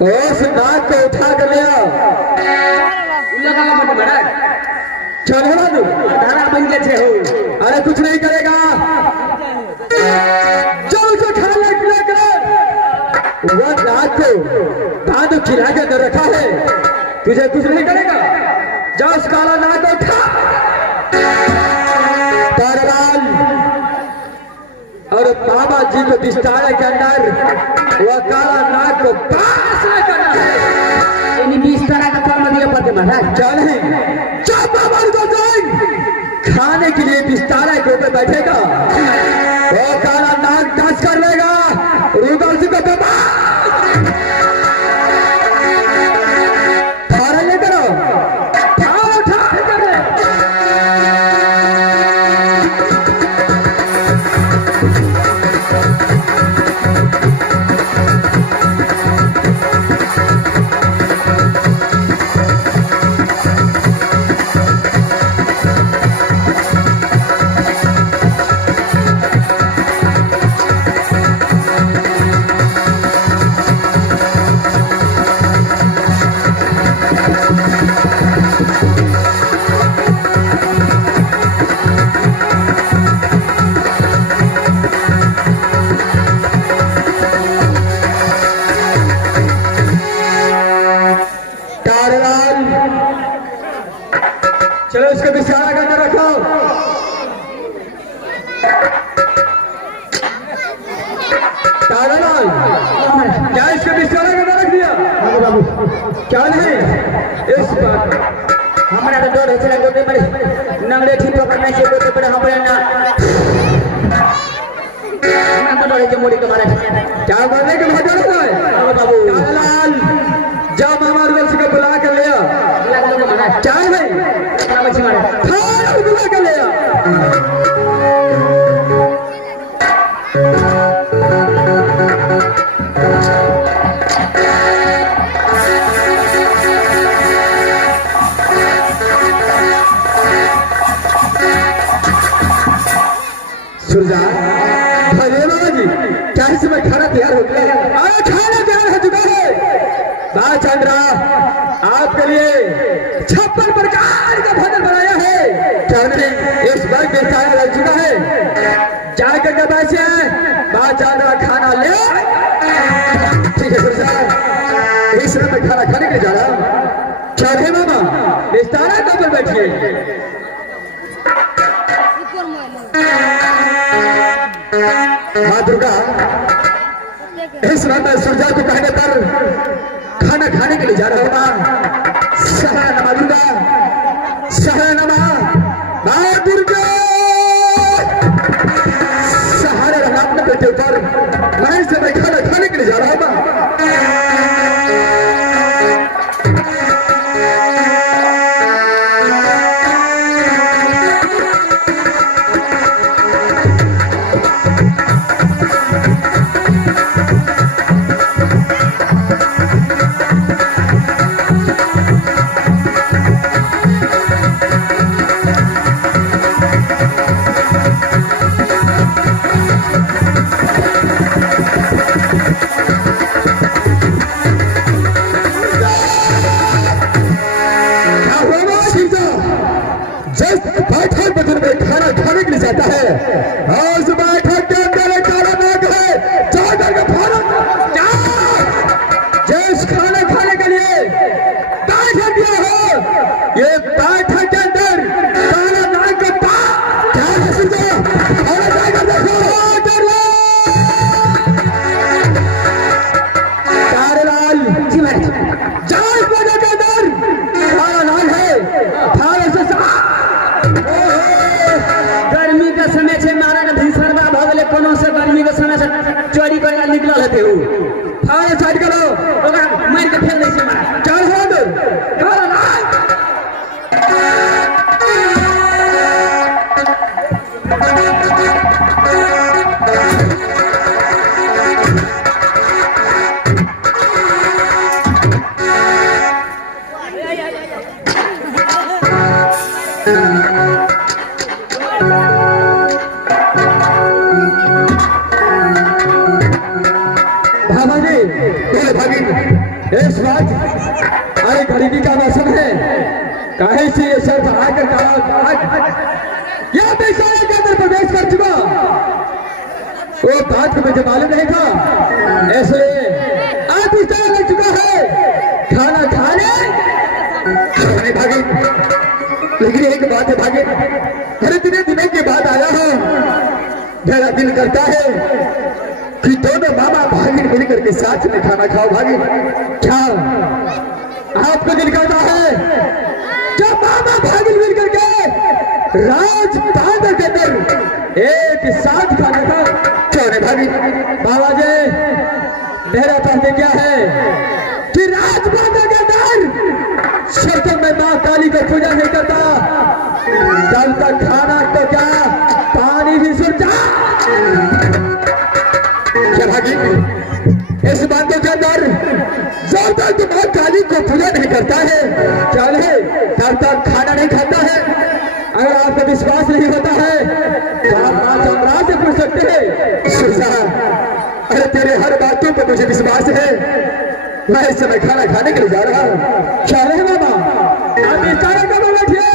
उस नाक को उठा कर ले आओ। चल तू दाना बन के हो। अरे कुछ नहीं करेगा, चल उसे खा ले खिला कर। वो नाक को दादू खिला के दे रखा है, तुझे कुछ नहीं करेगा। जा उस काला नाक को उठा। तारलाल और बाबा जी को बिस्तारे के अंदर वह काला नाग को पास न करना है। इन बिस्तारा का काम दिया पते महाराज। चल चल बाबा को जाएं खाने के लिए बिस्तारा के ऊपर बैठेगा। वो काला नाग टच कर लेगा रुदल जी को बाबा थारा ले करो चलो इसको बिस्तारा करके रखो। तारालाल क्या इसको बिस्तारा करके रख दिया? बाबू क्या नहीं इस बात हमारा तो डर है गोटे बड़े नंगड़े ठीक पकड़ने से गोटे बड़े हमारे ना हमारा तो डर है मोड़ी तुम्हारे क्या करने के भाग रहा है बाबू। तारालाल जब हमारे वर्ष को बुला कर लिया क्या है बुला कर लिया। सुरजा भले बाबा जी क्या इस समय खाना तैयार हो गया? अरे खाना तैयार हो चुका है चंद्रा, आपके लिए 56 प्रकार का भोजन बनाया है। चंद्री इस वक्त बेचारा लग चुका है, जाकर के बैठे चंद्रा खाना ले। ठीक है सर, इस समय मैं खाना खाने के लिए जा रहा हूँ। चौधरी मामा बेचारा कब बैठिए। माँ दुर्गा इस समय सुरजा को कहने पर खाना खाने के लिए जा रहा होगा। सहरा नमा दुर्गा, सहरा नमा माँ दुर्गा, सहारे रखा अपने बेटे ऊपर। मैं इस समय खाना खाने के लिए जा रहा होगा। करत है फाड़ साइड करो ओकरा मार के फेल नहीं से मारा चल हो दो चल ना इस बात अरे गरीबी का मौसम है काहे से ये सर बढ़ा कर यह बेचारे के अंदर प्रवेश कर चुका वो बात को मुझे मालूम नहीं था ऐसे आज इस तरह लग चुका है खाना खाने भागे लेकिन एक बात है भागे अरे दिनों के बाद आया हूँ मेरा दिल करता है कि दोनों मामा भागिन मिलकर के साथ में खाना खाओ भागिन क्या आपको दिल करता है जब मामा भागिन मिलकर के राजपाट के अंदर एक साथ खाना खा चौरे भागिन बाबा जी मेरा कहते क्या है कि राजपाट के अंदर शर्तों में माँ काली को पूजा नहीं करता जब तक खाना तो क्या पानी भी सुनता इस बातों के अंदर जब तक माँ काली को पूजा नहीं करता है चले तब तक खाना नहीं खाता है अगर आपको विश्वास नहीं होता है तो आप माँ चंद्रा से पूछ सकते हैं सुजा अरे तेरे हर बातों पर मुझे विश्वास है मैं इस समय खाना खाने के लिए जा रहा हूँ क्या रहे मामा आप इस तरह कब बैठिए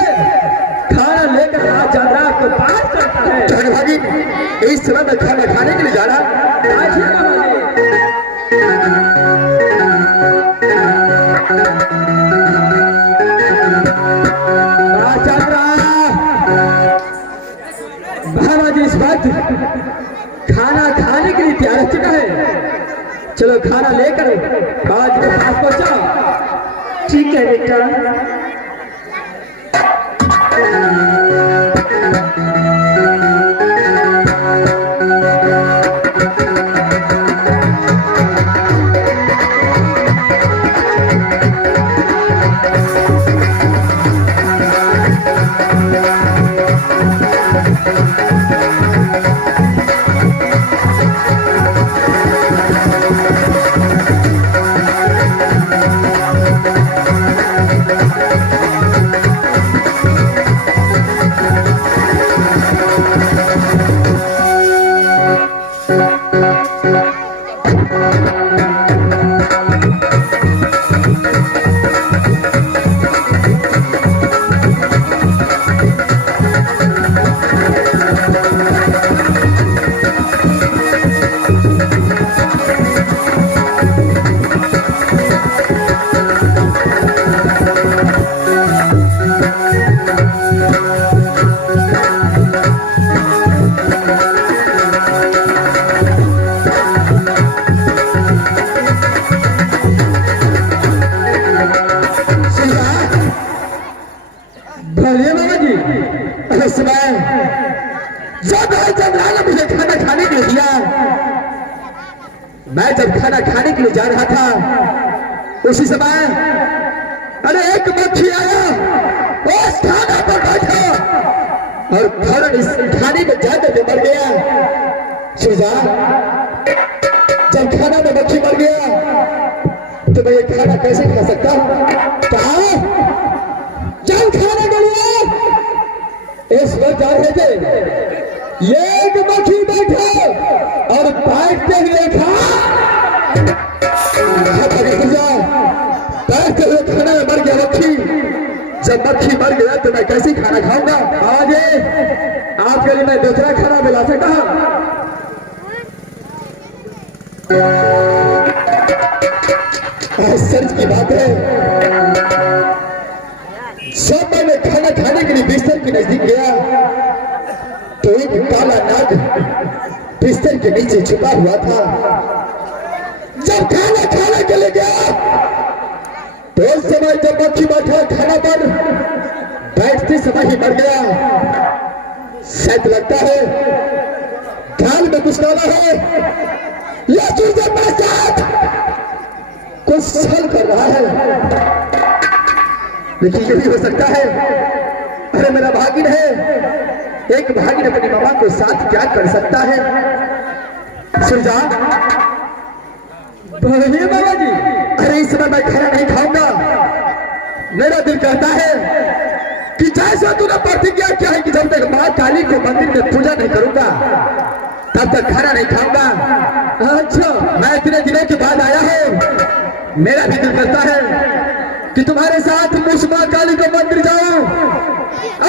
खाना लेकर माँ चंद्रा को पास करता है चल भागी इस समय मैं खाना खाने के लिए जा रहा खाना खाने के लिए तैयार हो चुका है चलो खाना लेकर बाबा जी के पास पहुंचा ठीक है बेटा मैं जब खाना खाने के लिए जा रहा था उसी समय अरे एक मक्खी आया उस खाना पर बैठा और फौरन इस खाने में जाकर के मर गया। सुजा जब खाना में मक्खी मर गया तो मैं ये खाना कैसे खा सकता हूँ? कहा जब खाने के लिए इस वक्त जा रहे थे ये एक मक्खी बैठा और बैठते हुए बैठते हुए खाना में मर गया मक्खी। जब मक्खी मर गया तो मैं कैसे खाना खाऊंगा? आज आपके लिए मैं दूसरा खाना मिला सकता हूं। सच की बात है जब मैंने खाना खाने के लिए बिस्तर के नजदीक गया तो एक काला नाग बिस्तर के नीचे छुपा हुआ था। जब खाना खाने के लिए गया तो उस समय जब मक्खी बैठा खाना पर बैठते समय ही मर गया। शायद लगता है गाल में कुछ डाला है ये सूरज मेरे साथ कुछ छल कर रहा है, लेकिन ये भी हो सकता है अरे मेरा भागिन है, एक भागिन अपनी मामा को साथ क्या कर सकता है। सुरजा बोलिए बाबा जी। अरे इस समय मैं खाना नहीं खाऊंगा, मेरा दिल कहता है कि जैसा तूने प्रतिज्ञा किया है कि जब तक माँ काली को मंदिर में पूजा नहीं करूंगा तब तक खाना नहीं खाऊंगा। अच्छा, मैं इतने दिनों के बाद आया हूँ, मेरा भी दिल करता है कि तुम्हारे साथ उस माँ काली को मंदिर जाऊं,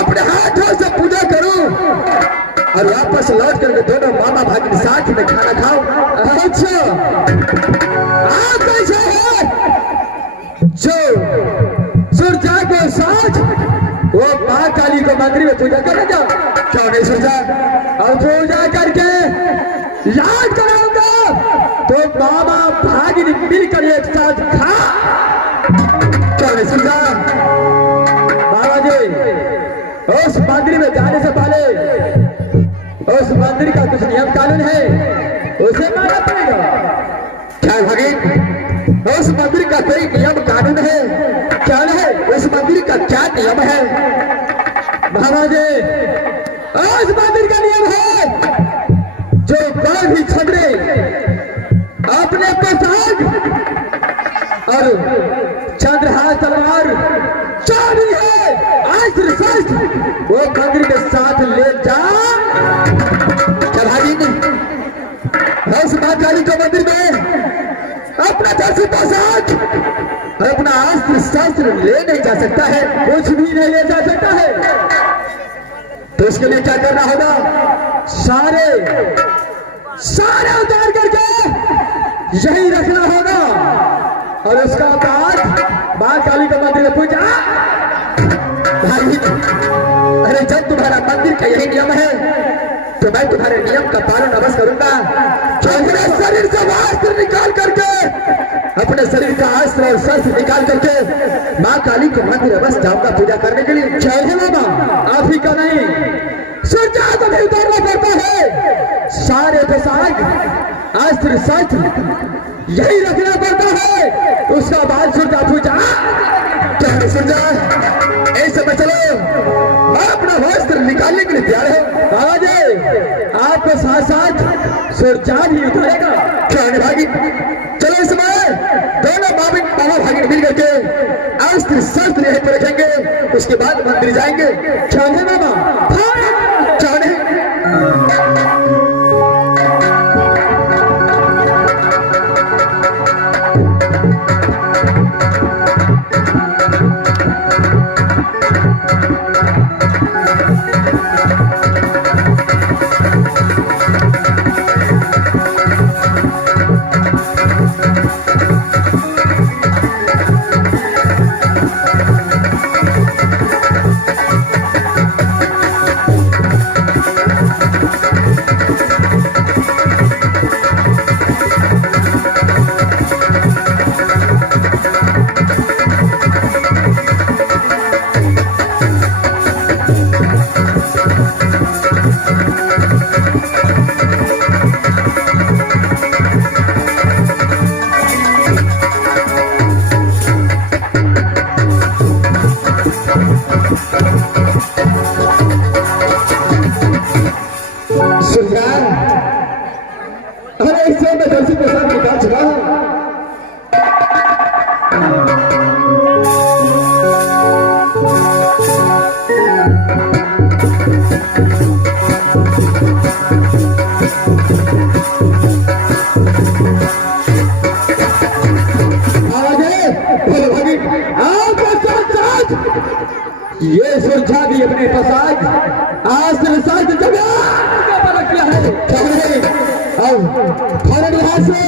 अपने हाथों से पूजा करूं और वापस लौट करके दोनों मामा भागिन साथ में खाना खाओ। अच्छा, आप कैसे है जो सुरजा के साथ वो माँ काली को मंदिर में पूजा करने जाओ। क्यों नहीं सुरजा? और पूजा करके याद कराऊंगा तो मामा भागिन मिलकर एक साथ खा। क्यों नहीं सुरजा? बाबा जी, उस मंदिर में जाने से पहले उस मंदिर का कुछ नियम कानून है, उसे मानना पड़ेगा। क्या भागिन, उस मंदिर का कोई नियम कानून है? क्या है उस मंदिर का क्या नियम है? बाबा जी, उस मंदिर का नियम है जो कोई भी छतरे अपने पोशाक और चंद्रहास तलवार जो भी है अस्त्र शस्त्र वो मंदिर के साथ ले जा। क्या भागिन, उस माँ काली को मंदिर में अपना जैसी पोशाक और अपना अस्त्र शस्त्र ले नहीं जा सकता है? कुछ भी नहीं ले जा सकता है। तो इसके लिए क्या करना होगा? सारे उतार करके यही रखना होगा और उसका बाद माँ काली का मंदिर में पूजा। भाई, अरे जब तुम्हारा मंदिर का यही नियम है तो मैं तुम्हारे नियम का पालन अवश्य करूंगा। अपने शरीर से अस्त्र निकाल करके, अपने शरीर का अस्त्र और शस्त्र निकाल करके माँ काली को मंदिर अवश्य जाऊंगा पूजा करने के लिए। जय है बाबा, आप ही का नहीं, सूर्या को भी उतारना पड़ता है। सारे पोशाक अस्त्र शस्त्र यही रखना पड़ता है, उसका बाद सूर्या पूजा। क्या सुरजा, ऐसे में चलो, मैं अपना वस्त्र निकालने के लिए तैयार है। बाबा जी, आपके साथ साथ सूर्या भी उतारेगा। क्या भागी, चलो इस समय दोनों मामा भागिन मिल करके अस्त्र शस्त्र यहीं पर रखेंगे, उसके बाद मंदिर जाएंगे। क्या है बाबा? क्या नहीं? अरे इससे मैं जल्दी के साथ निकाल चुका हूं। ये सुरक्षा भी अपने पसाज आज साथ जगह किया है। अब फौरन यहाँ से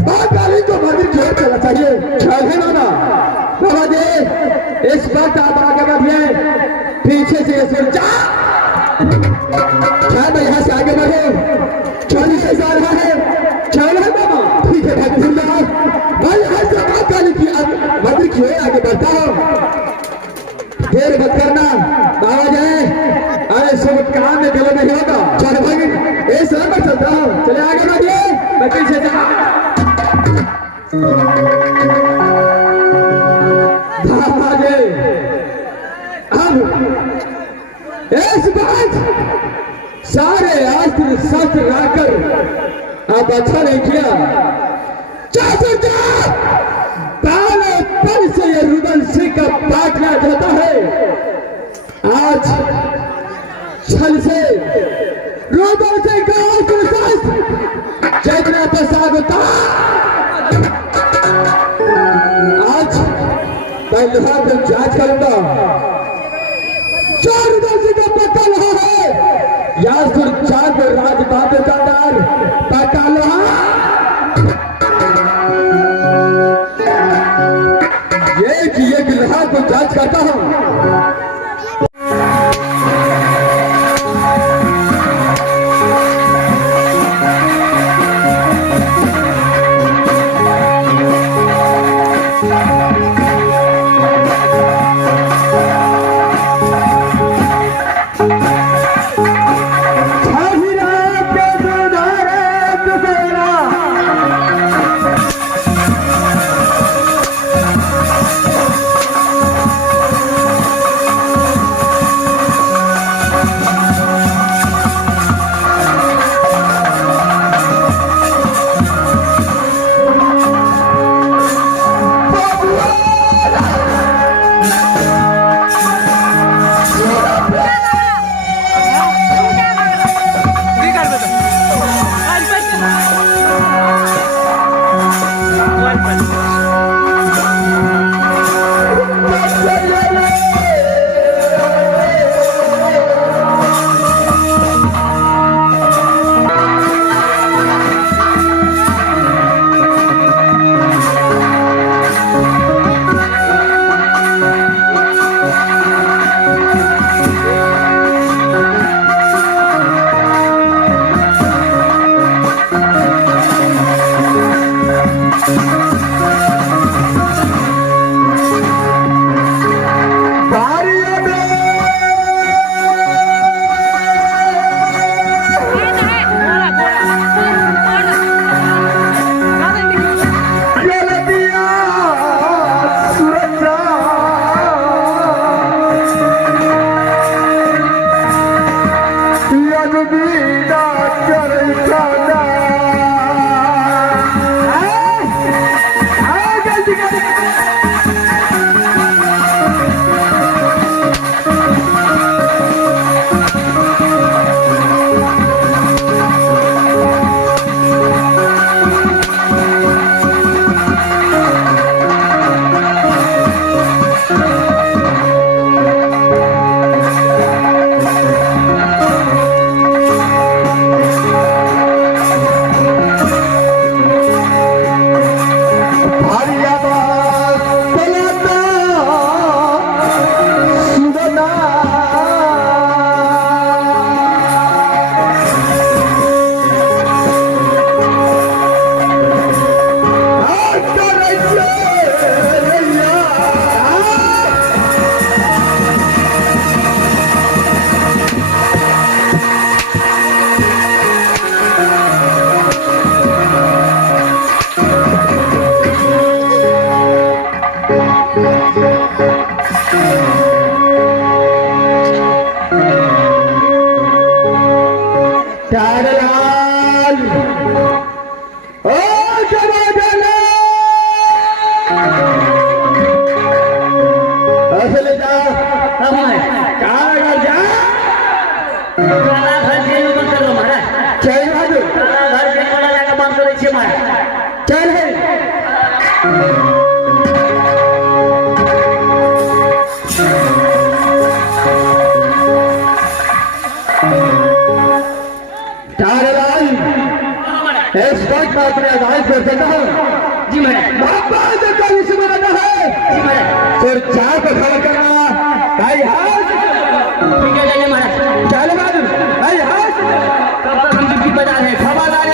माँ काली को मंदिर की ओर चलना चाहिए। चले बाबा, बाबा जी इस वक्त आप आगे बढ़िए, पीछे से ये सुरक्षा। क्या मैं यहाँ से आगे बढ़ू? चोरी से जा रहा है। चले बाबा, ठीक है भाई जिंदा, मैं यहाँ से माँ काली की मंदिर की ओर आगे बढ़ता हूँ। देर मत करना बाबा जी, अरे शुभ काम में दिल नहीं होगा। चल भाई, इस समय चलता हूँ। चले आगे बढ़िए, मैं पीछे से आगे अब इस बात सारे अस्त्र शस्त्र लाकर अब अच्छा नहीं किया। पहले पल से ये रुदन सिंह का बाटला जाता है, आज छल से रुदन सिंह का अस्त्र शस्त्र जितना प्रसाद होता आज मैं लोहा को जांच करूंगा। चार उदासी का पता लगा है या फिर चांद राज बाबे का दार पता लगा। ये लोहा को जांच करता हूं। चल है इस वक्त मैं अपने आवाज कर देता हूँ जी मैं बाबा जो कल इसे बनाता है जी मैं फिर चार को खड़ा करना भाई हाथ ठीक है जाइए महाराज चल भाई हाथ कब तक हम जिंदगी बजा रहे हैं खबरदार